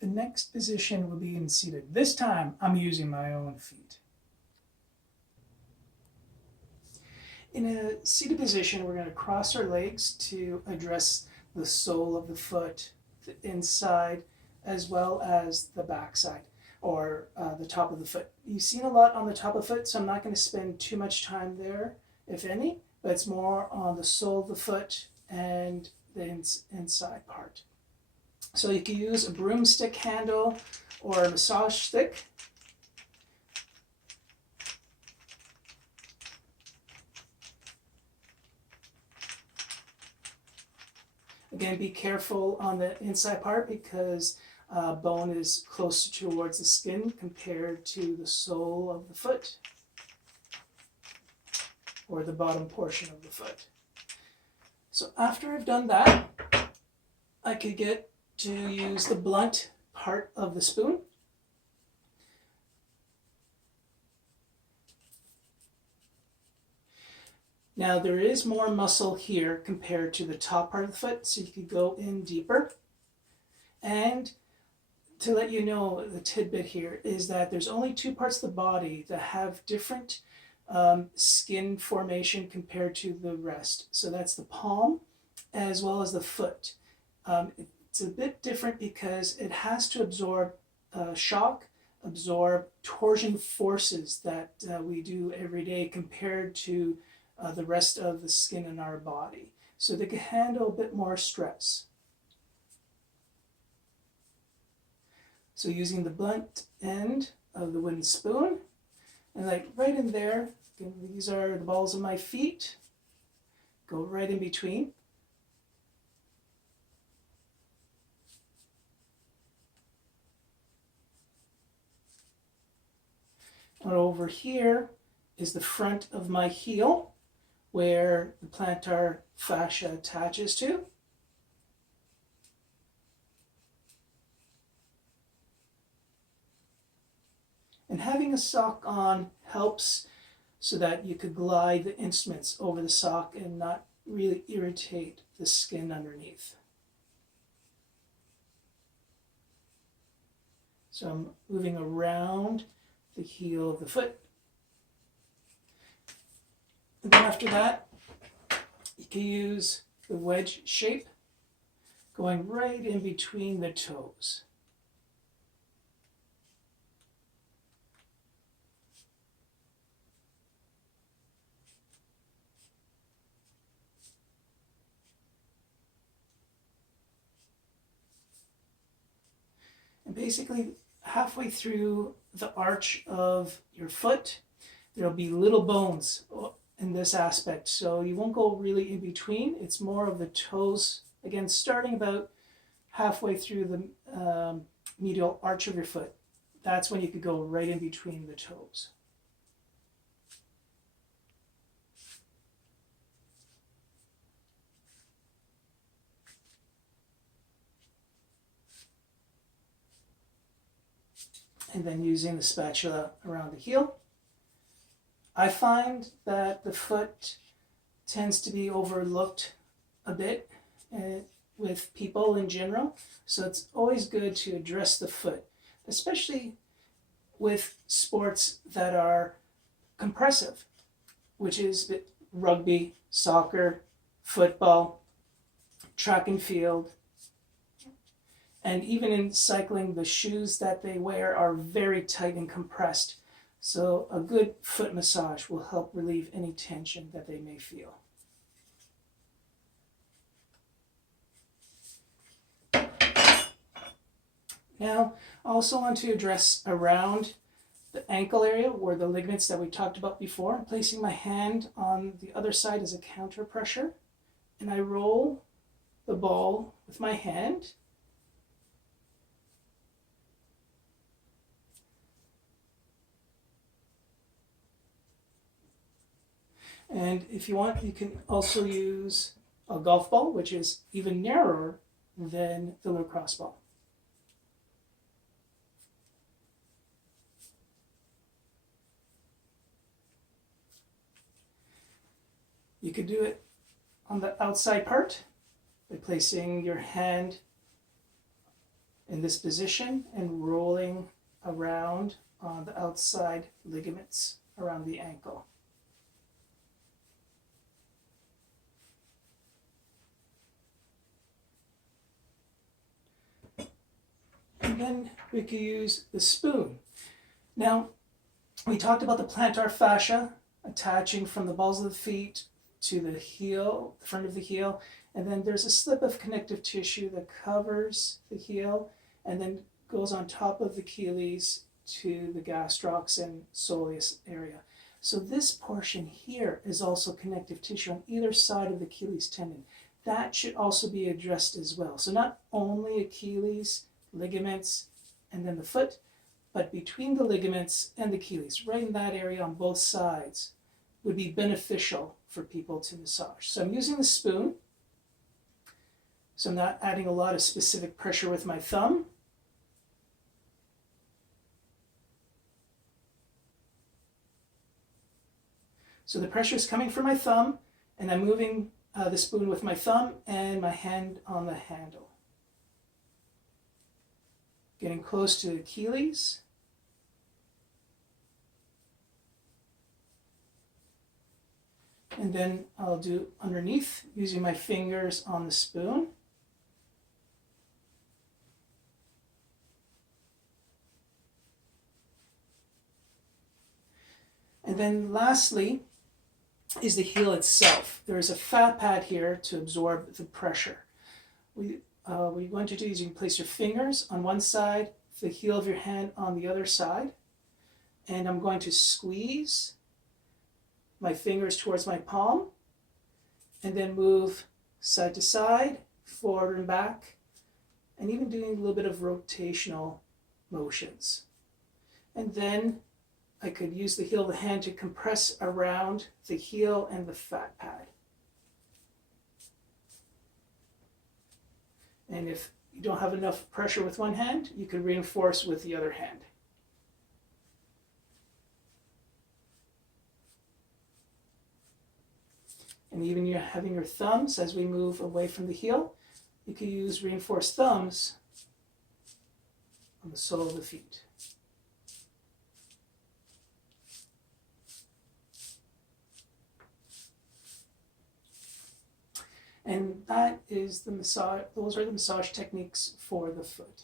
The next position will be in seated. This time, I'm using my own feet. In a seated position, we're going to cross our legs to address the sole of the foot, the inside, as well as the backside, or the top of the foot. You've seen a lot on the top of the foot, so I'm not going to spend too much time there, if any, but it's more on the sole of the foot and the inside part. So you can use a broomstick handle or a massage stick. Again, be careful on the inside part because bone is closer towards the skin compared to the sole of the foot or the bottom portion of the foot. So after I've done that, I could get to use the blunt part of the spoon. Now there is more muscle here compared to the top part of the foot, so you could go in deeper. And to let you know, the tidbit here is that there's only two parts of the body that have different skin formation compared to the rest. So that's the palm as well as the foot. It's a bit different because it has to absorb shock, absorb torsion forces that we do every day compared to the rest of the skin in our body. So they can handle a bit more stress. So using the blunt end of the wooden spoon, and like right in there, these are the balls of my feet, go right in between. And over here is the front of my heel where the plantar fascia attaches to. And having a sock on helps so that you could glide the instruments over the sock and not really irritate the skin underneath. So I'm moving around the heel of the foot. And then after that, you can use the wedge shape going right in between the toes. And basically, halfway through the arch of your foot, there'll be little bones in this aspect. So you won't go really in between. It's more of the toes, again, starting about halfway through the medial arch of your foot. That's when you could go right in between the toes. And then using the spatula around the heel. I find that the foot tends to be overlooked a bit with people in general, so it's always good to address the foot, especially with sports that are compressive, which is rugby, soccer, football, track and field. And even in cycling, the shoes that they wear are very tight and compressed. So a good foot massage will help relieve any tension that they may feel. Now, I also want to address around the ankle area where the ligaments that we talked about before. I'm placing my hand on the other side as a counter pressure, and I roll the ball with my hand. And if you want, you can also use a golf ball, which is even narrower than the lacrosse ball. You could do it on the outside part by placing your hand in this position and rolling around on the outside ligaments around the ankle. And then we could use the spoon. Now, we talked about the plantar fascia attaching from the balls of the feet to the heel, the front of the heel, and then there's a slip of connective tissue that covers the heel and then goes on top of the Achilles to the gastrocs and soleus area. So this portion here is also connective tissue on either side of the Achilles tendon. That should also be addressed as well. So not only Achilles, ligaments, and then the foot, but between the ligaments and the Achilles, right in that area on both sides, would be beneficial for people to massage. So I'm using the spoon. So I'm not adding a lot of specific pressure with my thumb. So the pressure is coming from my thumb, and I'm moving the spoon with my thumb and my hand on the handle. Getting close to the Achilles. And then I'll do underneath using my fingers on the spoon. And then lastly is the heel itself. There is a fat pad here to absorb the pressure. What you're going to do is you can place your fingers on one side, the heel of your hand on the other side, and I'm going to squeeze my fingers towards my palm and then move side to side, forward and back, and even doing a little bit of rotational motions. And then I could use the heel of the hand to compress around the heel and the fat pad. And if you don't have enough pressure with one hand, you can reinforce with the other hand. And even you're having your thumbs, as we move away from the heel, you can use reinforced thumbs on the sole of the feet. And that is the massage, those are the massage techniques for the foot.